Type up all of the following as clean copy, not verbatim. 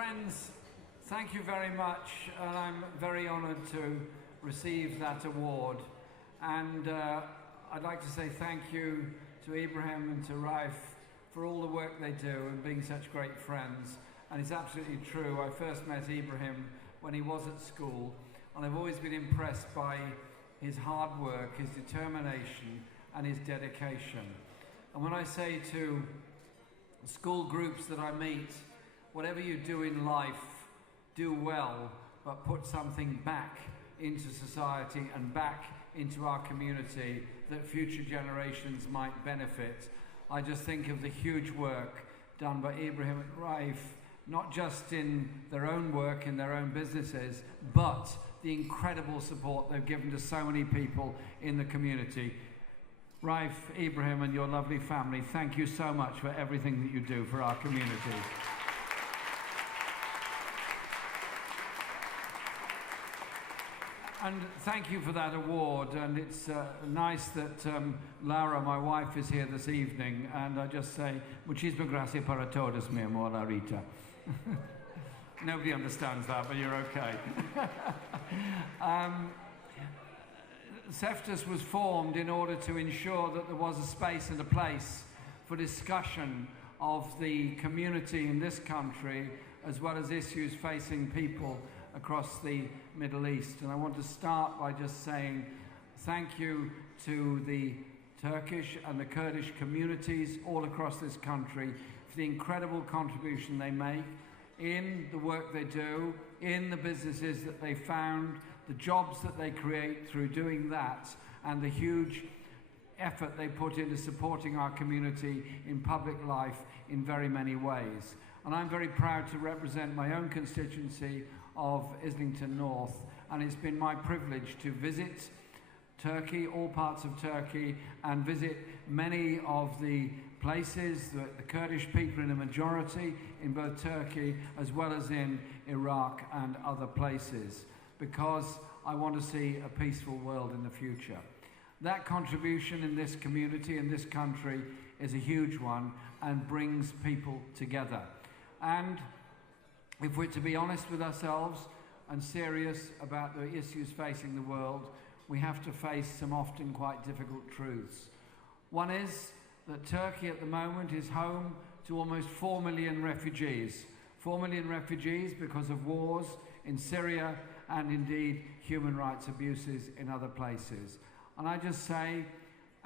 friends, thank you very much, and I'm very honoured to receive that award. And I'd like to say thank you to Ibrahim and to Raif for all the work they do and being such great friends. And it's absolutely true. I first met Ibrahim when he was at school, and I've always been impressed by his hard work, his determination, and his dedication. And when I say to school groups that I meet, whatever you do in life, do well, but put something back into society and back into our community that future generations might benefit. I just think of the huge work done by Ibrahim and Raif, not just in their own work, in their own businesses, but the incredible support they've given to so many people in the community. Raif, Ibrahim and your lovely family, thank you so much for everything that you do for our community. And thank you for that award, and it's nice that Laura, my wife, is here this evening, and I just say, muchísimas gracias para todos, mi amor, Larita. Nobody understands that, but you're okay. CEFTUS was formed in order to ensure that there was a space and a place for discussion of the community in this country, as well as issues facing people across the Middle East. And I want to start by just saying thank you to the Turkish and the Kurdish communities all across this country for the incredible contribution they make in the work they do, in the businesses that they found, the jobs that they create through doing that, and the huge effort they put into supporting our community in public life in very many ways. And I'm very proud to represent my own constituency of Islington North, and it's been my privilege to visit Turkey, all parts of Turkey, and visit many of the places that the Kurdish people in a majority in both Turkey as well as in Iraq and other places, because I want to see a peaceful world in the future. That contribution in this community, in this country, is a huge one and brings people together. And if we're to be honest with ourselves and serious about the issues facing the world, we have to face some often quite difficult truths. One is that Turkey at the moment is home to almost 4 million refugees. 4 million refugees because of wars in Syria and indeed human rights abuses in other places. And I just say,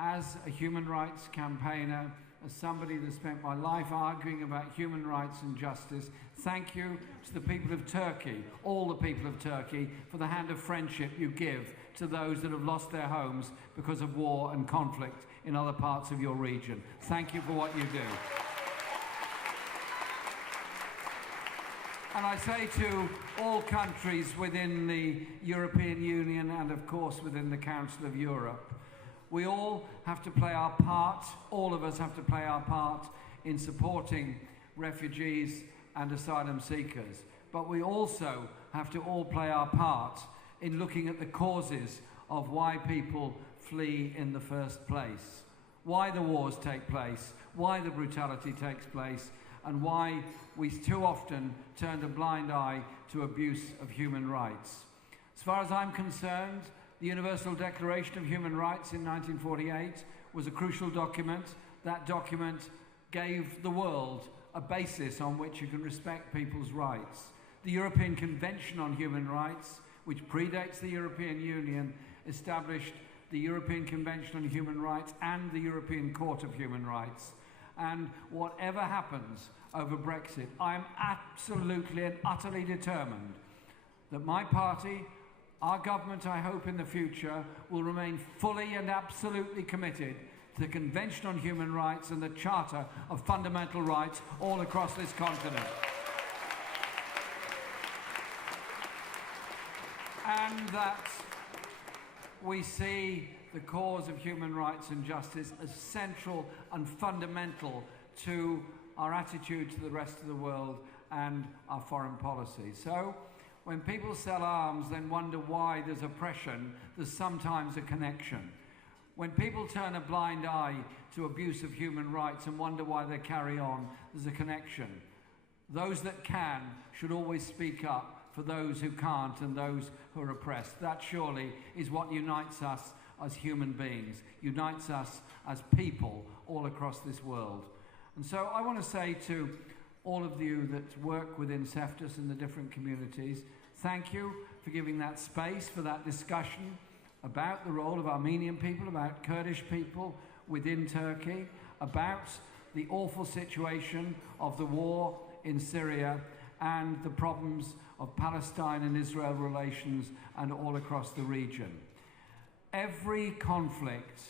as a human rights campaigner, as somebody that spent my life arguing about human rights and justice, thank you to the people of Turkey, all the people of Turkey, for the hand of friendship you give to those that have lost their homes because of war and conflict in other parts of your region. Thank you for what you do. And I say to all countries within the European Union and of course within the Council of Europe, we all have to play our part, all of us have to play our part in supporting refugees and asylum seekers. But we also have to all play our part in looking at the causes of why people flee in the first place, why the wars take place, why the brutality takes place, and why we too often turn a blind eye to abuse of human rights. As far as I'm concerned, the Universal Declaration of Human Rights in 1948 was a crucial document. That document gave the world a basis on which you can respect people's rights. The European Convention on Human Rights, which predates the European Union, established the European Convention on Human Rights and the European Court of Human Rights. And whatever happens over Brexit, I am absolutely and utterly determined that my party, our government, I hope in the future, will remain fully and absolutely committed to the Convention on Human Rights and the Charter of Fundamental Rights all across this continent. And that we see the cause of human rights and justice as central and fundamental to our attitude to the rest of the world and our foreign policy. So, when people sell arms, then wonder why there's oppression, there's sometimes a connection. When people turn a blind eye to abuse of human rights and wonder why they carry on, there's a connection. Those that can should always speak up for those who can't and those who are oppressed. That surely is what unites us as human beings, unites us as people all across this world. And so I want to say to all of you that work within CEFTUS in the different communities, thank you for giving that space for that discussion about the role of Armenian people, about Kurdish people within Turkey, about the awful situation of the war in Syria and the problems of Palestine and Israel relations and all across the region. Every conflict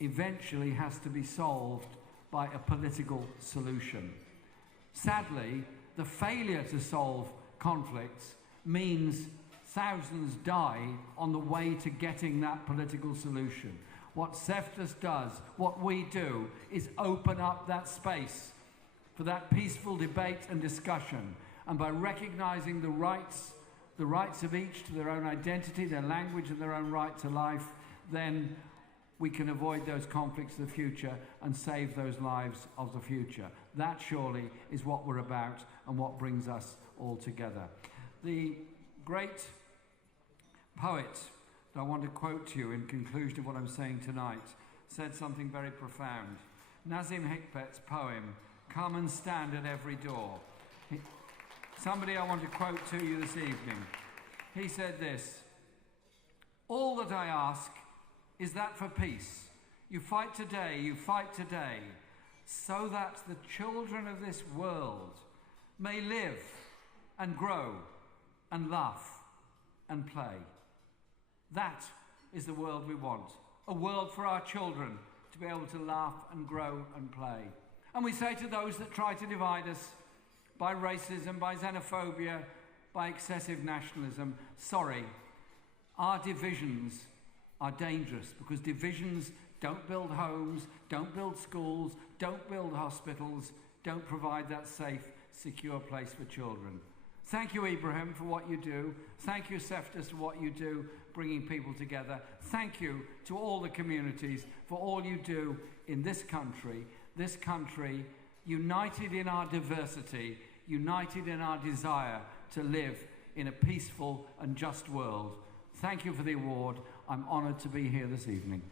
eventually has to be solved by a political solution. Sadly, the failure to solve conflicts means thousands die on the way to getting that political solution. What CEFTUS does, what we do, is open up that space for that peaceful debate and discussion. And by recognizing the rights of each to their own identity, their language, and their own right to life, then we can avoid those conflicts of the future and save those lives of the future. That surely is what we're about and what brings us all together. The great poet that I want to quote to you in conclusion of what I'm saying tonight said something very profound. Nazim Hikmet's poem, "Come and Stand at Every Door." Somebody I want to quote to you this evening. He said this: "All that I ask is that for peace, you fight today, so that the children of this world may live and grow and laugh and play." That is the world we want, a world for our children to be able to laugh and grow and play. And we say to those that try to divide us by racism, by xenophobia, by excessive nationalism, sorry, our divisions are dangerous, because divisions don't build homes, don't build schools, don't build hospitals, don't provide that safe, secure place for children. Thank you, Ibrahim, for what you do. Thank you, CEFTUS, for what you do, bringing people together. Thank you to all the communities for all you do in this country united in our diversity, united in our desire to live in a peaceful and just world. Thank you for the award. I'm honoured to be here this evening.